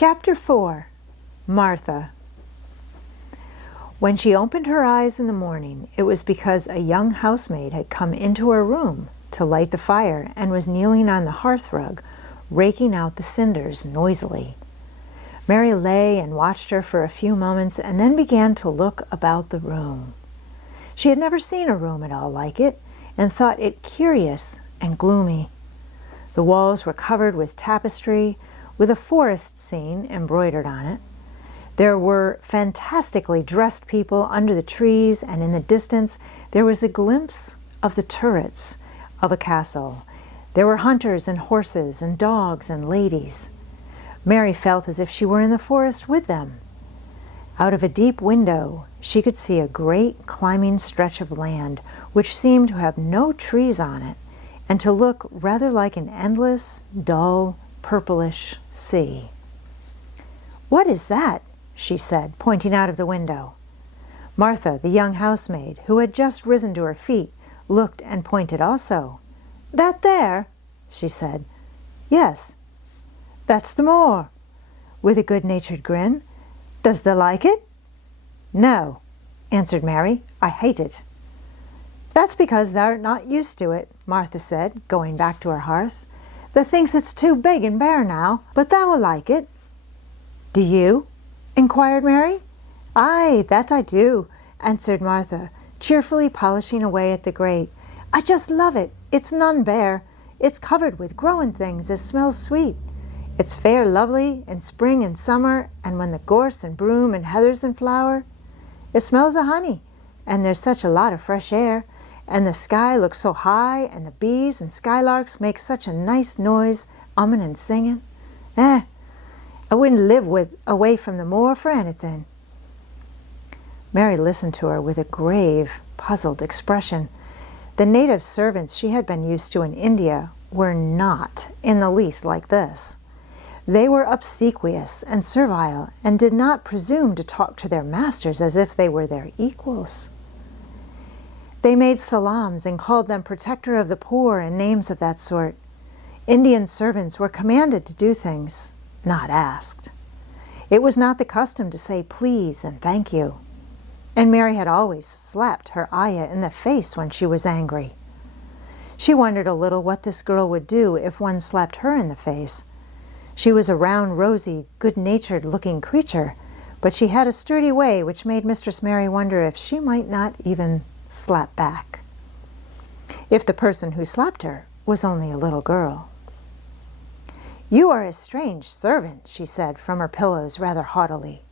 Chapter 4. Martha. When she opened her eyes in the morning, it was because a young housemaid had come into her room to light the fire and was kneeling on the hearthrug, raking out the cinders noisily. Mary lay and watched her for a few moments and then began to look about the room. She had never seen a room at all like it and thought it curious and gloomy. The walls were covered with tapestry, with a forest scene embroidered on it. There were fantastically dressed people under the trees, and in the distance there was a glimpse of the turrets of a castle. There were hunters and horses and dogs and ladies. Mary felt as if she were in the forest with them. Out of a deep window she could see a great climbing stretch of land which seemed to have no trees on it and to look rather like an endless, dull, purplish sea. "What is that?" she said, pointing out of the window. Martha, the young housemaid, who had just risen to her feet, looked and pointed also. "That there?" she said. "Yes." "That's the moor," with a good-natured grin. "Does thee like it?" "No," answered Mary. "I hate it." "That's because thou'rt not used to it," Martha said, going back to her hearth. "Thee thinks it's too big and bare now, but thou will like it." "Do you?" inquired Mary. "Aye, that I do," answered Martha, cheerfully polishing away at the grate. "I just love it. It's none bare. It's covered with growing things as smells sweet. It's fair lovely in spring and summer, and when the gorse and broom and heather's in flower. It smells of honey, and there's such a lot of fresh air, and the sky looks so high, and the bees and skylarks make such a nice noise, ummin' and singing. I wouldn't live away from the moor for anything." Mary listened to her with a grave, puzzled expression. The native servants she had been used to in India were not in the least like this. They were obsequious and servile, and did not presume to talk to their masters as if they were their equals. They made salams and called them protector of the poor and names of that sort. Indian servants were commanded to do things, not asked. It was not the custom to say please and thank you. And Mary had always slapped her ayah in the face when she was angry. She wondered a little what this girl would do if one slapped her in the face. She was a round, rosy, good-natured looking creature, but she had a sturdy way which made Mistress Mary wonder if she might not even slap back, if the person who slapped her was only a little girl. "You are a strange servant," she said from her pillows rather haughtily.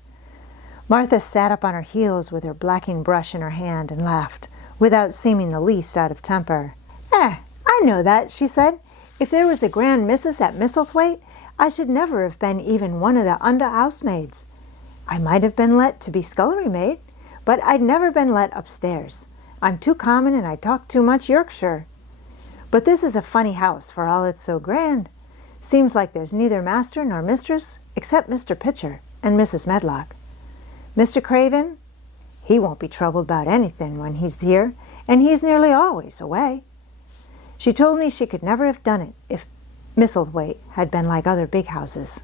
Martha sat up on her heels with her blacking brush in her hand and laughed, without seeming the least out of temper. I know that," she said. "If there was a grand missus at Misselthwaite, I should never have been even one of the under housemaids. I might have been let to be scullery maid, but I'd never been let upstairs. I'm too common and I talk too much Yorkshire. But this is a funny house for all it's so grand. Seems like there's neither master nor mistress except Mr. Pitcher and Mrs. Medlock. Mr. Craven, he won't be troubled about anything when he's here, and he's nearly always away. She told me she could never have done it if Misselthwaite had been like other big houses."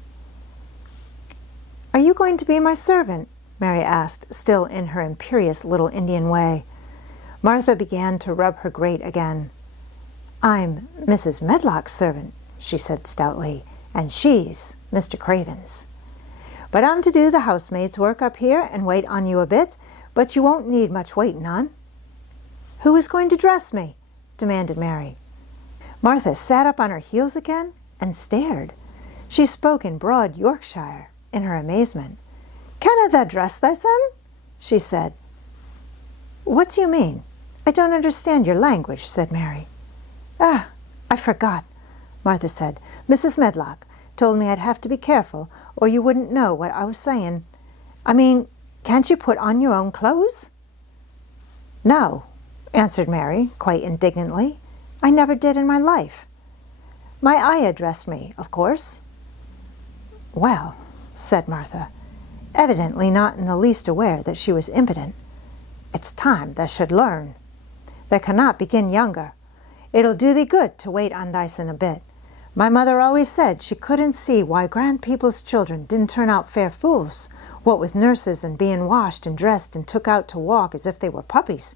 "Are you going to be my servant?" Mary asked, still in her imperious little Indian way. Martha began to rub her grate again. "I'm Mrs. Medlock's servant," she said stoutly, "and she's Mr. Craven's. But I'm to do the housemaid's work up here and wait on you a bit, but you won't need much waiting on." "Who is going to dress me?" demanded Mary. Martha sat up on her heels again and stared. She spoke in broad Yorkshire in her amazement. "Canna tha dress thysen?" she said. "What do you mean? I don't understand your language," said Mary. I forgot," Martha said. "Mrs. Medlock told me I'd have to be careful, or you wouldn't know what I was saying. I mean, can't you put on your own clothes?" "No," answered Mary, quite indignantly. "I never did in my life. My ayah dressed me, of course." "Well," said Martha, evidently not in the least aware that she was impotent, "it's time thou should learn. Thou cannot begin younger. It'll do thee good to wait on thysen a bit, My mother always said she couldn't see why grand people's children didn't turn out fair fools, what with nurses and being washed and dressed and took out to walk as if they were puppies."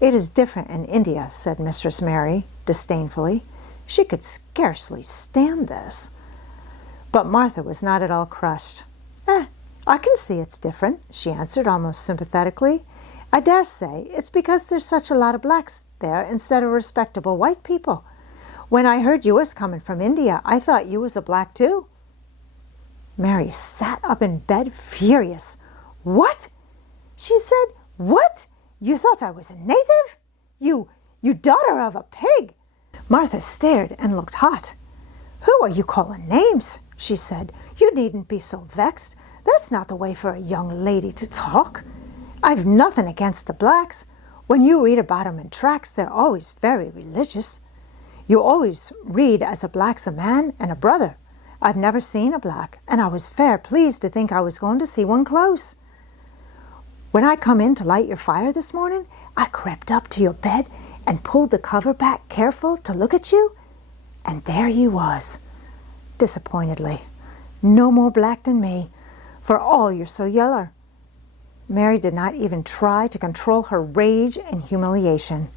"It is different in India," said Mistress Mary disdainfully. She could scarcely stand this. But Martha was not at all crushed. I can see it's different," she answered almost sympathetically. "I dare say it's because there's such a lot of blacks there instead of respectable white people. When I heard you was coming from India, I thought you was a black too." Mary sat up in bed, furious. "What?" she said. "What? You thought I was a native? You daughter of a pig!" Martha stared and looked hot. "Who are you calling names?" she said. "You needn't be so vexed. That's not the way for a young lady to talk. I've nothing against the blacks. When you read about 'em in tracts, they're always very religious. You always read as a black's a man and a brother. I've never seen a black, and I was fair pleased to think I was going to see one close. When I come in to light your fire this morning, I crept up to your bed and pulled the cover back careful to look at you, and there you was, disappointedly. No more black than me, for all you're so yeller." Mary did not even try to control her rage and humiliation.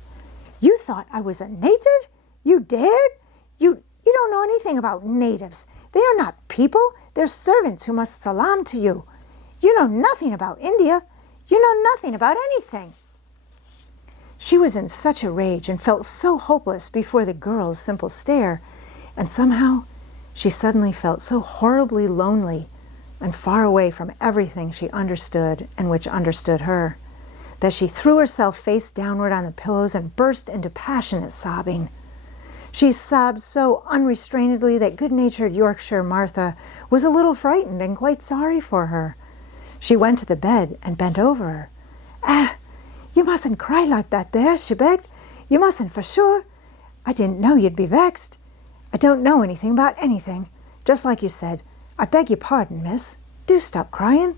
"You thought I was a native? You dared? You don't know anything about natives. They are not people. They're servants who must salaam to you. You know nothing about India. You know nothing about anything." She was in such a rage and felt so hopeless before the girl's simple stare, and somehow she suddenly felt so horribly lonely and far away from everything she understood and which understood her, that she threw herself face downward on the pillows and burst into passionate sobbing. She sobbed so unrestrainedly that good-natured Yorkshire Martha was a little frightened and quite sorry for her. She went to the bed and bent over her. You mustn't cry like that there," she begged. "You mustn't for sure. I didn't know you'd be vexed. I don't know anything about anything. Just like you said. I beg your pardon, miss. Do stop crying."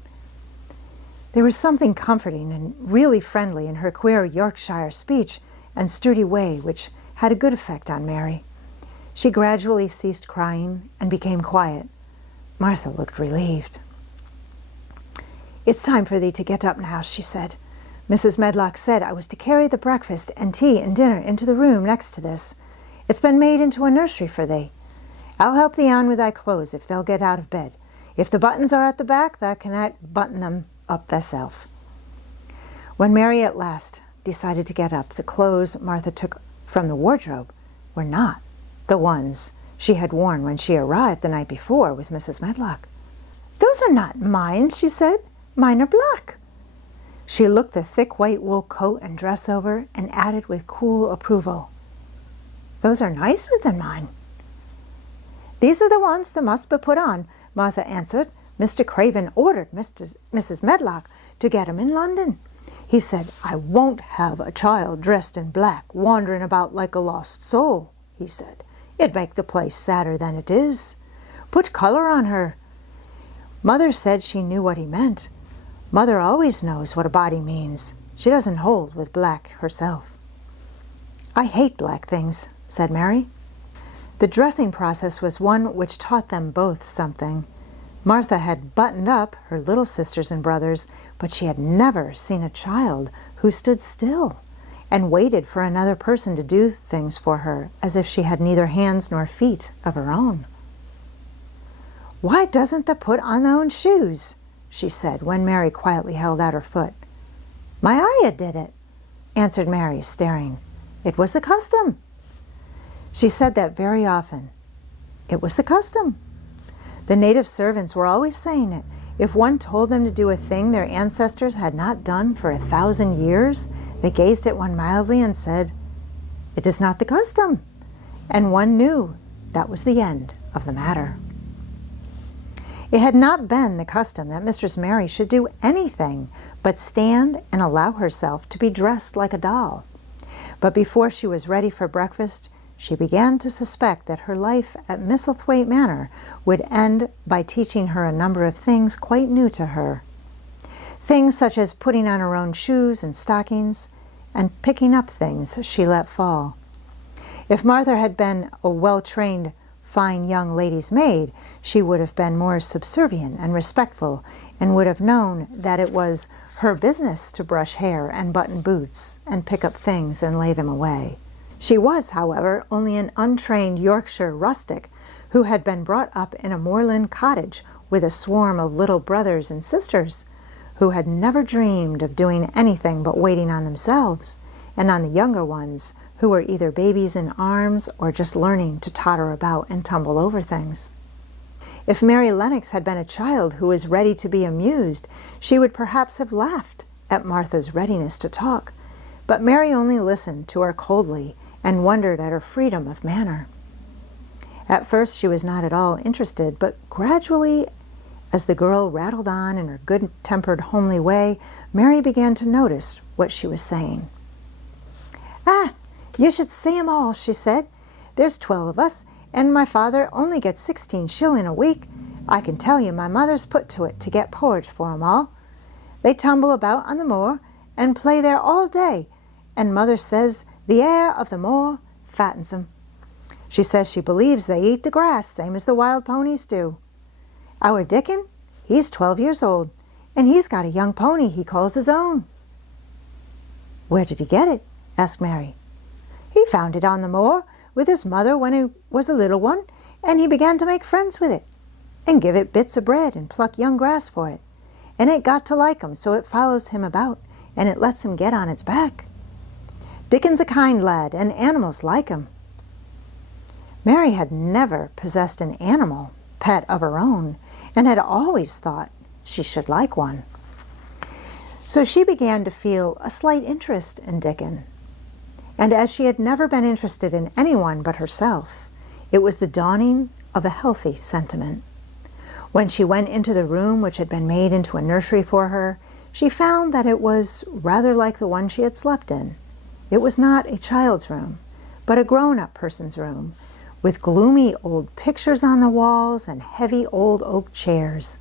There was something comforting and really friendly in her queer Yorkshire speech and sturdy way which had a good effect on Mary. She gradually ceased crying and became quiet. Martha looked relieved. "It's time for thee to get up now," she said. "Mrs. Medlock said I was to carry the breakfast and tea and dinner into the room next to this. It's been made into a nursery for thee. I'll help thee on with thy clothes if they'll get out of bed. If the buttons are at the back, thou cannot button them up thyself." When Mary at last decided to get up, the clothes Martha took from the wardrobe were not the ones she had worn when she arrived the night before with Mrs. Medlock. "Those are not mine," she said. "Mine are black." She looked the thick white wool coat and dress over and added with cool approval, "Those are nicer than mine." "These are the ones that must be put on," Martha answered. "Mr. Craven ordered Mrs. Medlock to get 'em in London. He said, 'I won't have a child dressed in black wandering about like a lost soul,' he said. 'It'd make the place sadder than it is. Put color on her.' Mother said she knew what he meant. Mother always knows what a body means. She doesn't hold with black herself." "I hate black things," said Mary. The dressing process was one which taught them both something. Martha had buttoned up her little sisters and brothers, but she had never seen a child who stood still and waited for another person to do things for her as if she had neither hands nor feet of her own. "Why doesn't thee put on thy own shoes?" she said when Mary quietly held out her foot. "My ayah did it," answered Mary, staring. "It was the custom." She said that very often. It was the custom. The native servants were always saying it. If one told them to do a thing their ancestors had not done for 1,000 years, they gazed at one mildly and said, "It is not the custom." And one knew that was the end of the matter. It had not been the custom that Mistress Mary should do anything but stand and allow herself to be dressed like a doll. But before she was ready for breakfast, she began to suspect that her life at Misselthwaite Manor would end by teaching her a number of things quite new to her. Things such as putting on her own shoes and stockings and picking up things she let fall. If Martha had been a well-trained, fine young lady's maid, she would have been more subservient and respectful, and would have known that it was her business to brush hair and button boots and pick up things and lay them away. She was, however, only an untrained Yorkshire rustic who had been brought up in a moorland cottage with a swarm of little brothers and sisters who had never dreamed of doing anything but waiting on themselves and on the younger ones who were either babies in arms or just learning to totter about and tumble over things. If Mary Lennox had been a child who was ready to be amused, she would perhaps have laughed at Martha's readiness to talk, but Mary only listened to her coldly and wondered at her freedom of manner. At first she was not at all interested, but gradually, as the girl rattled on in her good-tempered, homely way, Mary began to notice what she was saying. "Ah, you should see 'em all," she said. "There's 12 of us, and my father only gets 16 shilling a week. I can tell you my mother's put to it to get porridge for 'em all. They tumble about on the moor and play there all day, and mother says the air of the moor fattens 'em. She says she believes they eat the grass same as the wild ponies do. Our Dickon, he's 12 years old, and he's got a young pony he calls his own." "Where did he get it?" asked Mary. "He found it on the moor with his mother when he was a little one, and he began to make friends with it, and give it bits of bread and pluck young grass for it, and it got to like him, so it follows him about, and it lets him get on its back. Dickon's a kind lad, and animals like him." Mary had never possessed an animal, pet of her own, and had always thought she should like one. So she began to feel a slight interest in Dickon. And as she had never been interested in anyone but herself, it was the dawning of a healthy sentiment. When she went into the room which had been made into a nursery for her, she found that it was rather like the one she had slept in. It was not a child's room, but a grown-up person's room, with gloomy old pictures on the walls and heavy old oak chairs.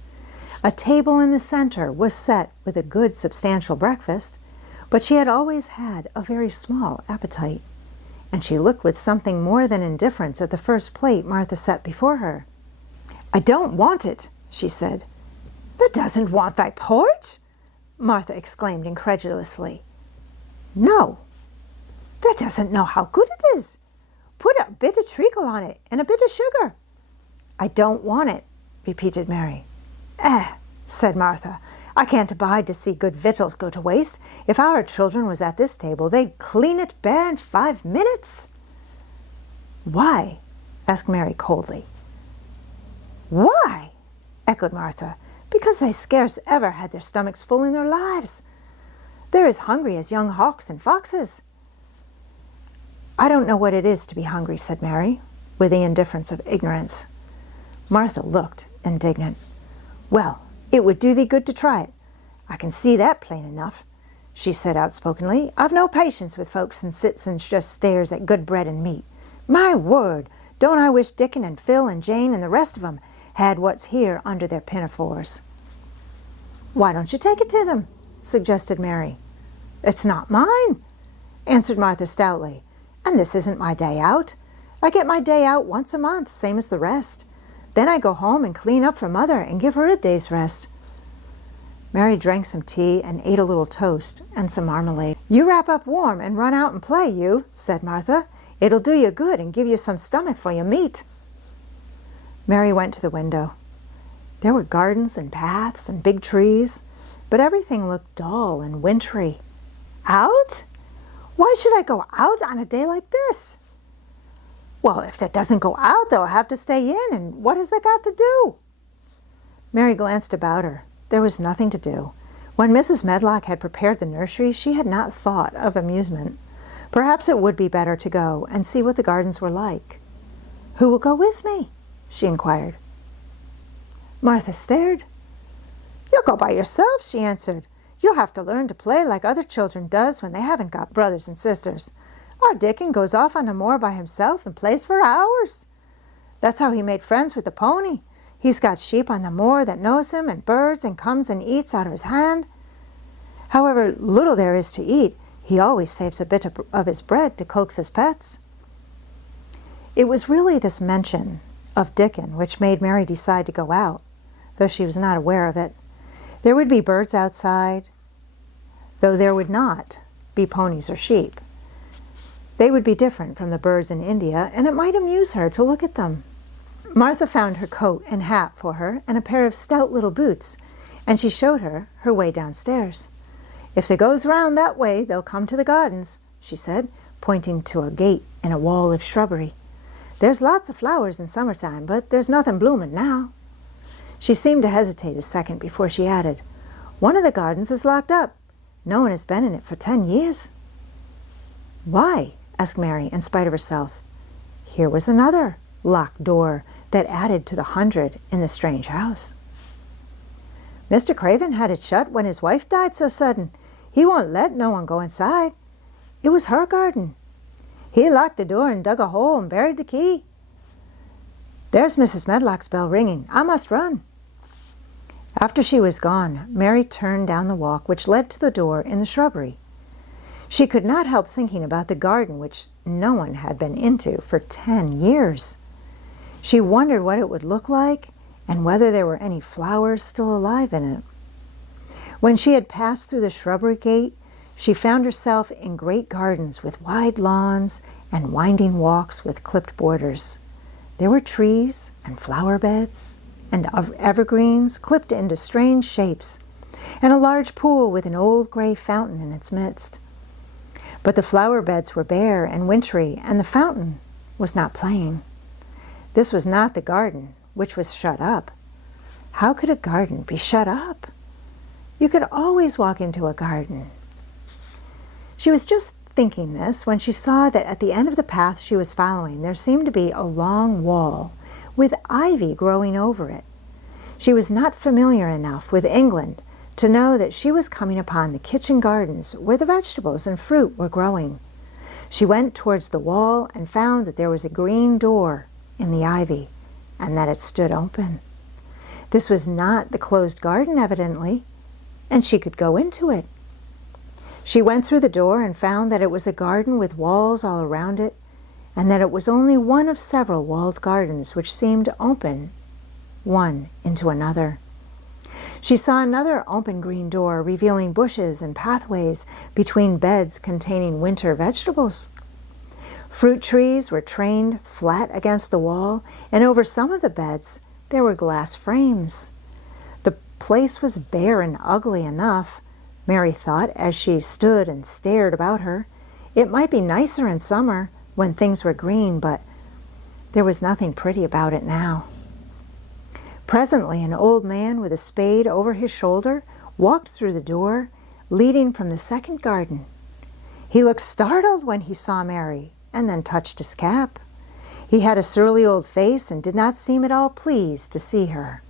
A table in the center was set with a good substantial breakfast, but she had always had a very small appetite, and she looked with something more than indifference at the first plate Martha set before her. "I don't want it," she said. "Thou doesn't want thy porridge?" Martha exclaimed incredulously. "No. Thou doesn't know how good it is. Put a bit of treacle on it and a bit of sugar." "I don't want it," repeated Mary. Said Martha, "I can't abide to see good victuals go to waste. If our children was at this table, they'd clean it bare in 5 minutes." "Why?" asked Mary coldly. "Why?" echoed Martha. "Because they scarce ever had their stomachs full in their lives. They're as hungry as young hawks and foxes." "I don't know what it is to be hungry," said Mary, with the indifference of ignorance. Martha looked indignant. "Well, it would do thee good to try it. I can see that plain enough," she said outspokenly. "I've no patience with folks and sits and just stares at good bread and meat. My word, don't I wish Dickon and Phil and Jane and the rest of 'em had what's here under their pinafores." "Why don't you take it to them?" suggested Mary. "It's not mine," answered Martha stoutly. "And this isn't my day out. I get my day out once a month, same as the rest. Then I go home and clean up for Mother and give her a day's rest." Mary drank some tea and ate a little toast and some marmalade. "You wrap up warm and run out and play, you," said Martha. "It'll do you good and give you some stomach for your meat." Mary went to the window. There were gardens and paths and big trees, but everything looked dull and wintry. "Out? Why should I go out on a day like this?" "Well, if that doesn't go out, they'll have to stay in, and what has that got to do?" Mary glanced about her. There was nothing to do. When Mrs. Medlock had prepared the nursery, she had not thought of amusement. Perhaps it would be better to go and see what the gardens were like. "Who will go with me?" she inquired. Martha stared. "You'll go by yourself," she answered. "You'll have to learn to play like other children does when they haven't got brothers and sisters. Our Dickon goes off on the moor by himself and plays for hours. That's how he made friends with the pony. He's got sheep on the moor that knows him and birds and comes and eats out of his hand. However little there is to eat, he always saves a bit of his bread to coax his pets." It was really this mention of Dickon which made Mary decide to go out, though she was not aware of it. There would be birds outside, though there would not be ponies or sheep. They would be different from the birds in India, and it might amuse her to look at them. Martha found her coat and hat for her and a pair of stout little boots, and she showed her her way downstairs. "If they goes round that way, they'll come to the gardens," she said, pointing to a gate in a wall of shrubbery. "There's lots of flowers in summertime, but there's nothing blooming now." She seemed to hesitate a second before she added, "One of the gardens is locked up. No one has been in it for 10 years. "Why?" asked Mary, in spite of herself. Here was another locked door that added to the 100 in the strange house. "Mr. Craven had it shut when his wife died so sudden. He won't let no one go inside. It was her garden. He locked the door and dug a hole and buried the key. There's Mrs. Medlock's bell ringing. I must run." After she was gone, Mary turned down the walk which led to the door in the shrubbery. She could not help thinking about the garden which no one had been into for 10 years. She wondered what it would look like and whether there were any flowers still alive in it. When she had passed through the shrubbery gate, she found herself in great gardens with wide lawns and winding walks with clipped borders. There were trees and flower beds and evergreens clipped into strange shapes, and a large pool with an old gray fountain in its midst. But the flower beds were bare and wintry, and the fountain was not playing. This was not the garden, which was shut up. How could a garden be shut up? You could always walk into a garden. She was just thinking this when she saw that at the end of the path she was following there seemed to be a long wall with ivy growing over it. She was not familiar enough with England to know that she was coming upon the kitchen gardens where the vegetables and fruit were growing. She went towards the wall and found that there was a green door in the ivy and that it stood open. This was not the closed garden, evidently, and she could go into it. She went through the door and found that it was a garden with walls all around it, and that it was only one of several walled gardens which seemed to open one into another. She saw another open green door revealing bushes and pathways between beds containing winter vegetables. Fruit trees were trained flat against the wall, and over some of the beds there were glass frames. The place was bare and ugly enough, Mary thought as she stood and stared about her. It might be nicer in summer when things were green, but there was nothing pretty about it now. Presently, an old man with a spade over his shoulder walked through the door, leading from the second garden. He looked startled when he saw Mary, and then touched his cap. He had a surly old face and did not seem at all pleased to see her.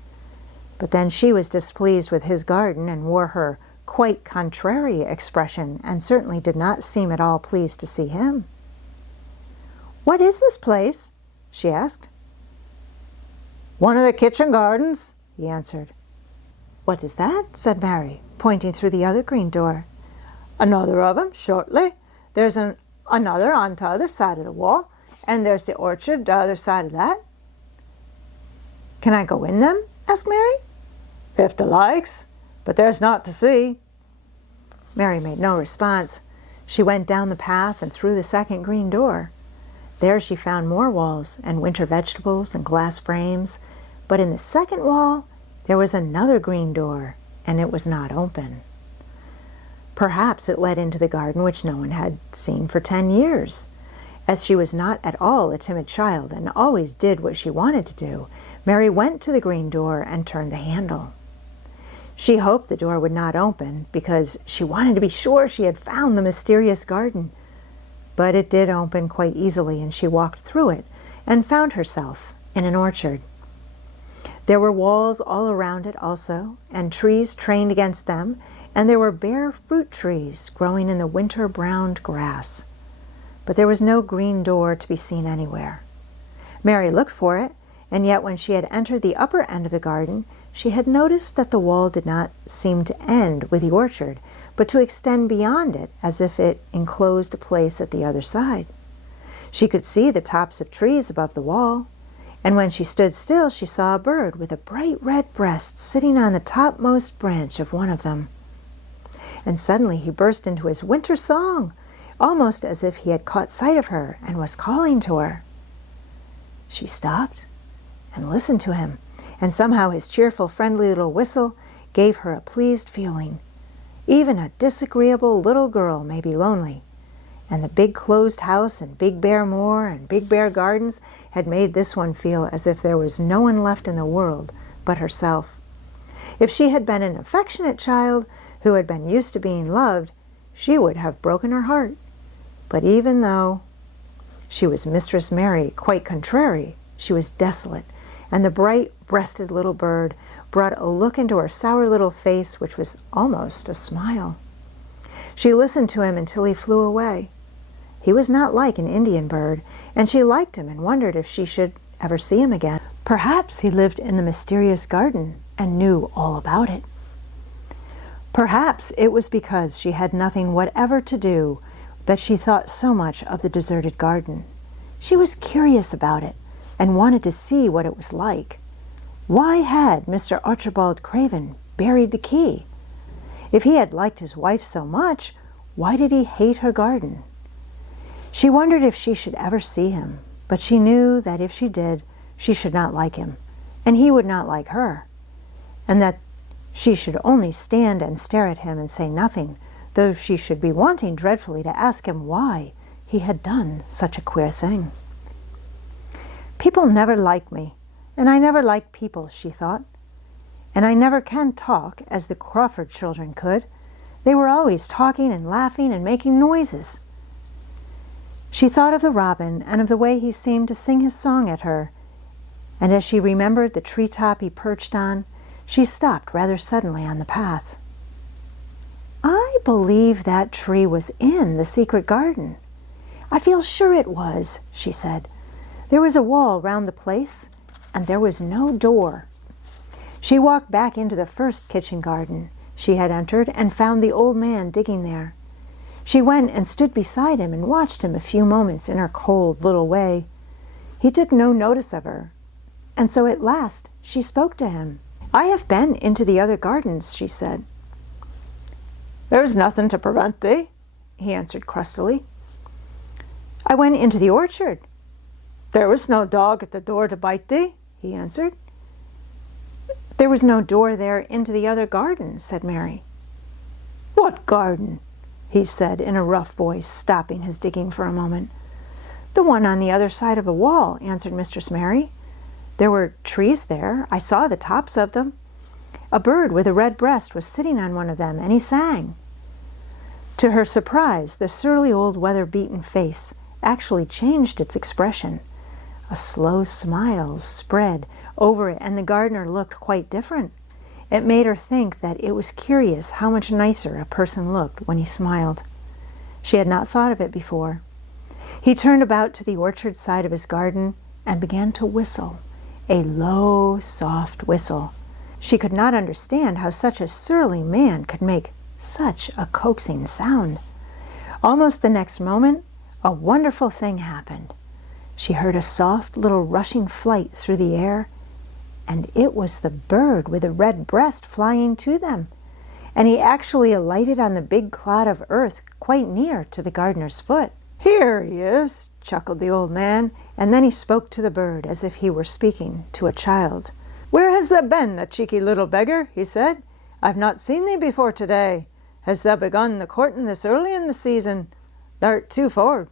But then she was displeased with his garden and wore her quite contrary expression, and certainly did not seem at all pleased to see him. "What is this place?" she asked. "One of the kitchen gardens," he answered. "What is that?" said Mary, pointing through the other green door. "Another of 'em, shortly. There's another on t'other side of the wall, and there's the orchard t'other side of that." "Can I go in them?" asked Mary. "If thou likes, but there's naught to see." Mary made no response. She went down the path and through the second green door. There she found more walls and winter vegetables and glass frames, but in the second wall there was another green door, and it was not open. Perhaps it led into the garden which no one had seen for 10 years. As she was not at all a timid child and always did what she wanted to do, Mary went to the green door and turned the handle. She hoped the door would not open because she wanted to be sure she had found the mysterious garden. But it did open quite easily, and she walked through it and found herself in an orchard. There were walls all around it also, and trees trained against them, and there were bare fruit trees growing in the winter-browned grass. But there was no green door to be seen anywhere. Mary looked for it, and yet when she had entered the upper end of the garden, she had noticed that the wall did not seem to end with the orchard, but to extend beyond it as if it enclosed a place at the other side. She could see the tops of trees above the wall, and when she stood still, she saw a bird with a bright red breast sitting on the topmost branch of one of them. And suddenly he burst into his winter song, almost as if he had caught sight of her and was calling to her. She stopped and listened to him, and somehow his cheerful, friendly little whistle gave her a pleased feeling. Even a disagreeable little girl may be lonely, and the big closed house and big bare moor and big bare gardens had made this one feel as if there was no one left in the world but herself. If she had been an affectionate child who had been used to being loved, she would have broken her heart. But even though she was Mistress Mary, quite contrary, she was desolate, and the bright-breasted little bird brought a look into her sour little face which was almost a smile. She listened to him until he flew away. He was not like an Indian bird, and she liked him and wondered if she should ever see him again. Perhaps he lived in the mysterious garden and knew all about it. Perhaps it was because she had nothing whatever to do that she thought so much of the deserted garden. She was curious about it and wanted to see what it was like. Why had Mr. Archibald Craven buried the key? If he had liked his wife so much, why did he hate her garden? She wondered if she should ever see him, but she knew that if she did, she should not like him, and he would not like her, and that she should only stand and stare at him and say nothing, though she should be wanting dreadfully to ask him why he had done such a queer thing. People never like me, and I never like people, she thought. And I never can talk as the Crawford children could. They were always talking and laughing and making noises. She thought of the robin and of the way he seemed to sing his song at her, and as she remembered the treetop he perched on, she stopped rather suddenly on the path. I believe that tree was in the secret garden. I feel sure it was, she said. There was a wall round the place, and there was no door. She walked back into the first kitchen garden she had entered and found the old man digging there. She went and stood beside him and watched him a few moments in her cold little way. He took no notice of her, and so at last she spoke to him. I have been into the other gardens, she said. There's nothing to prevent thee, he answered crustily. I went into the orchard. There was no dog at the door to bite thee, he answered. There was no door there into the other gardens, said Mary. What garden? He said in a rough voice, stopping his digging for a moment. The one on the other side of the wall, answered Mistress Mary. There were trees there. I saw the tops of them. A bird with a red breast was sitting on one of them, and he sang. To her surprise, the surly old weather-beaten face actually changed its expression. A slow smile spread over it, and the gardener looked quite different. It made her think that it was curious how much nicer a person looked when he smiled. She had not thought of it before. He turned about to the orchard side of his garden and began to whistle, a low, soft whistle. She could not understand how such a surly man could make such a coaxing sound. Almost the next moment, a wonderful thing happened. She heard a soft little rushing flight through the air, and it was the bird with a red breast flying to them. And he actually alighted on the big clod of earth quite near to the gardener's foot. Here he is, chuckled the old man, and then he spoke to the bird as if he were speaking to a child. Where has thou been, the cheeky little beggar? He said. I've not seen thee before today. Hast thou begun the courting this early in the season? Thou'rt too forward.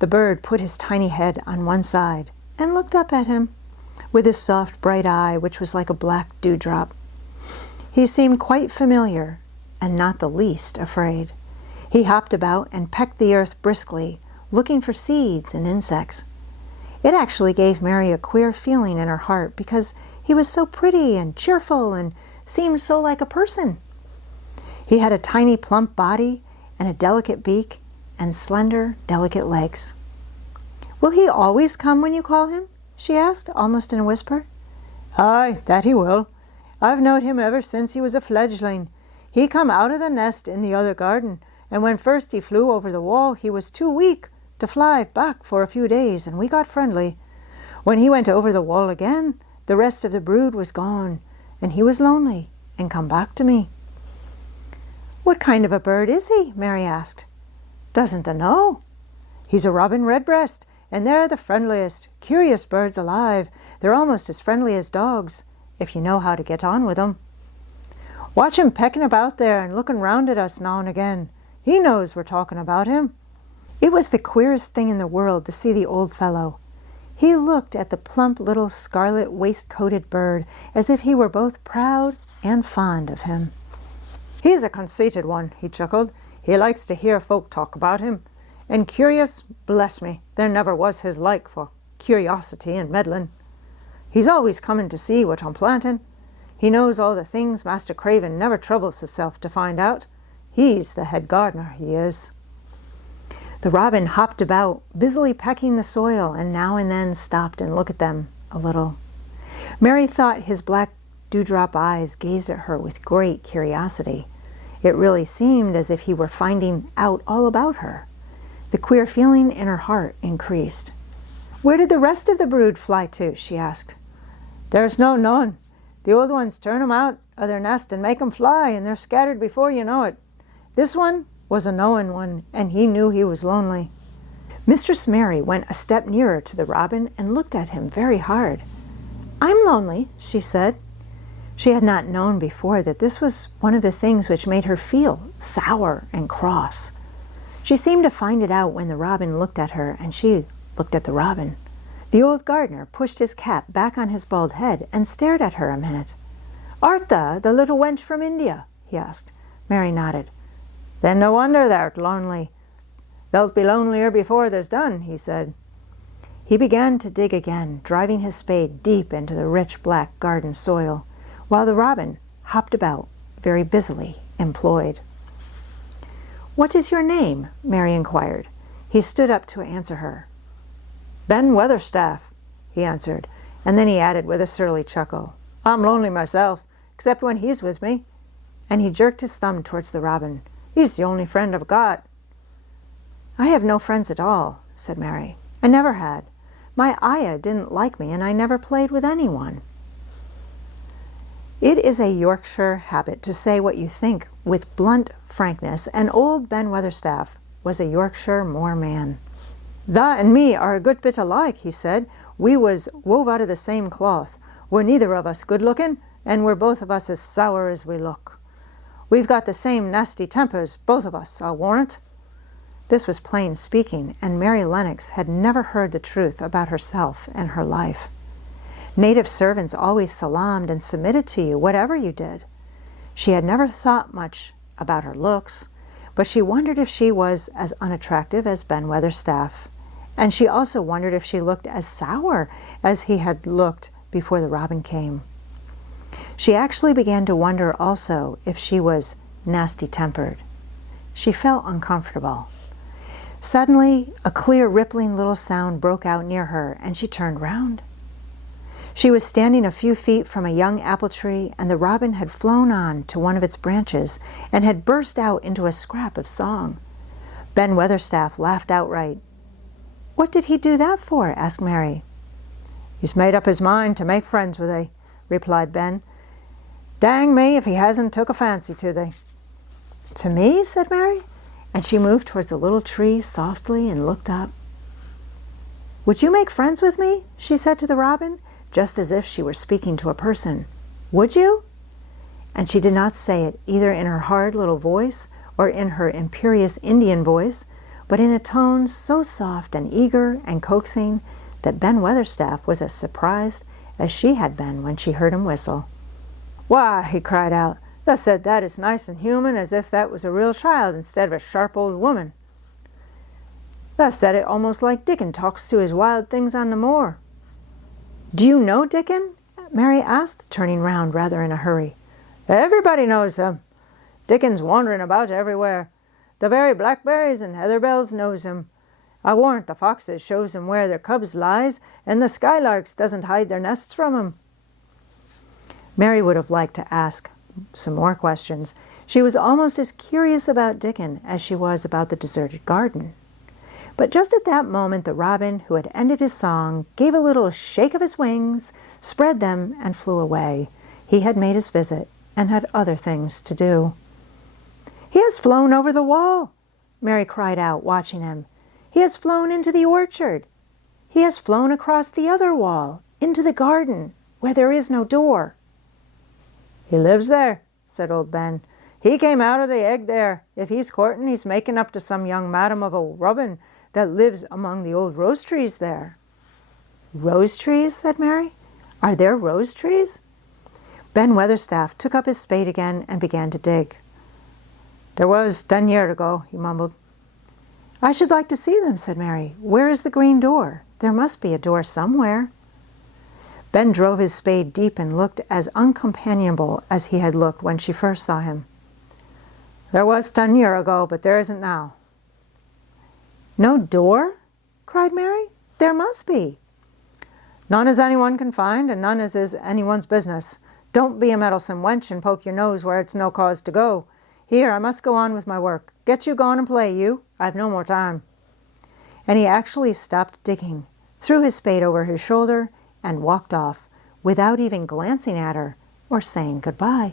The bird put his tiny head on one side and looked up at him with his soft bright eye, which was like a black dewdrop. He seemed quite familiar and not the least afraid. He hopped about and pecked the earth briskly, looking for seeds and insects. It actually gave Mary a queer feeling in her heart because he was so pretty and cheerful and seemed so like a person. He had a tiny plump body and a delicate beak and slender, delicate legs. Will he always come when you call him? She asked, almost in a whisper. Aye, that he will. I've knowed him ever since he was a fledgling. He come out of the nest in the other garden, and when first he flew over the wall, he was too weak to fly back for a few days, and we got friendly. When he went over the wall again, the rest of the brood was gone, and he was lonely and come back to me." "What kind of a bird is he?" Mary asked. "Doesn't thou know? He's a robin redbreast, and they're the friendliest, curious birds alive. They're almost as friendly as dogs, if you know how to get on with 'em. Watch him pecking about there and looking round at us now and again. He knows we're talking about him." It was the queerest thing in the world to see the old fellow. He looked at the plump little scarlet waistcoated bird as if he were both proud and fond of him. "He's a conceited one," he chuckled. "He likes to hear folk talk about him. And curious, bless me, there never was his like for curiosity and meddling. He's always coming to see what I'm planting. He knows all the things Master Craven never troubles himself to find out. He's the head gardener, he is." The robin hopped about, busily pecking the soil, and now and then stopped and looked at them a little. Mary thought his black dewdrop eyes gazed at her with great curiosity. It really seemed as if he were finding out all about her. The queer feeling in her heart increased. "Where did the rest of the brood fly to?" she asked. "There's no knowing. The old ones turn 'em out of their nest and make 'em fly, and they're scattered before you know it. This one was a knowing one, and he knew he was lonely." Mistress Mary went a step nearer to the robin and looked at him very hard. "I'm lonely," she said. She had not known before that this was one of the things which made her feel sour and cross. She seemed to find it out when the robin looked at her and she looked at the robin. The old gardener pushed his cap back on his bald head and stared at her a minute. "Art thou the little wench from India?" he asked. Mary nodded. "Then no wonder thou'rt lonely. Thou'lt be lonelier before there's done," he said. He began to dig again, driving his spade deep into the rich black garden soil, while the robin hopped about, very busily employed. "What is your name?" Mary inquired. He stood up to answer her. "Ben Weatherstaff," he answered, and then he added with a surly chuckle, "I'm lonely myself, except when he's with me." And he jerked his thumb towards the robin. "He's the only friend I've got." "I have no friends at all," said Mary. "I never had. My ayah didn't like me, and I never played with anyone." It is a Yorkshire habit to say what you think with blunt frankness, and old Ben Weatherstaff was a Yorkshire moor man. "Thou and me are a good bit alike," he said. "We was wove out of the same cloth. We're neither of us good-looking, and we're both of us as sour as we look. We've got the same nasty tempers, both of us, I'll warrant." This was plain speaking, and Mary Lennox had never heard the truth about herself and her life. Native servants always salaamed and submitted to you, whatever you did. She had never thought much about her looks, but she wondered if she was as unattractive as Ben Weatherstaff, and she also wondered if she looked as sour as he had looked before the robin came. She actually began to wonder also if she was nasty-tempered. She felt uncomfortable. Suddenly, a clear, rippling little sound broke out near her, and she turned round. She was standing a few feet from a young apple tree, and the robin had flown on to one of its branches and had burst out into a scrap of song. Ben Weatherstaff laughed outright. "What did he do that for?" asked Mary. "He's made up his mind to make friends with thee," replied Ben. "Dang me if he hasn't took a fancy to thee." "To me?" said Mary, and she moved towards the little tree softly and looked up. "Would you make friends with me?" she said to the robin, just as if she were speaking to a person. "Would you?" And she did not say it either in her hard little voice or in her imperious Indian voice, but in a tone so soft and eager and coaxing that Ben Weatherstaff was as surprised as she had been when she heard him whistle. "Why," he cried out, "thou said that as nice and human as if that was a real child instead of a sharp old woman. Thou said it almost like Dickon talks to his wild things on the moor." "Do you know Dickon?" Mary asked, turning round rather in a hurry. "Everybody knows him. Dickon's wandering about everywhere. The very blackberries and heatherbells knows him. I warrant the foxes shows him where their cubs lies, and the skylarks doesn't hide their nests from him." Mary would have liked to ask some more questions. She was almost as curious about Dickon as she was about the deserted garden. But just at that moment the robin, who had ended his song, gave a little shake of his wings, spread them, and flew away. He had made his visit and had other things to do. "He has flown over the wall," Mary cried out, watching him. "He has flown into the orchard. He has flown across the other wall, into the garden, where there is no door." "He lives there," said old Ben. "He came out of the egg there. If he's courting, he's making up to some young madam of old Robin that lives among the old rose trees there." "Rose trees?" said Mary. "Are there rose trees?" Ben Weatherstaff took up his spade again and began to dig. "There was 10 years ago," he mumbled. "I should like to see them," said Mary. "Where is the green door? There must be a door somewhere." Ben drove his spade deep and looked as uncompanionable as he had looked when she first saw him. "There was 10 years ago, but there isn't now." "No door?" cried Mary. "There must be." "None as anyone can find, and none as is anyone's business. Don't be a meddlesome wench and poke your nose where it's no cause to go. Here, I must go on with my work. Get you gone and play, you. I've no more time." And he actually stopped digging, threw his spade over his shoulder, and walked off, without even glancing at her or saying goodbye.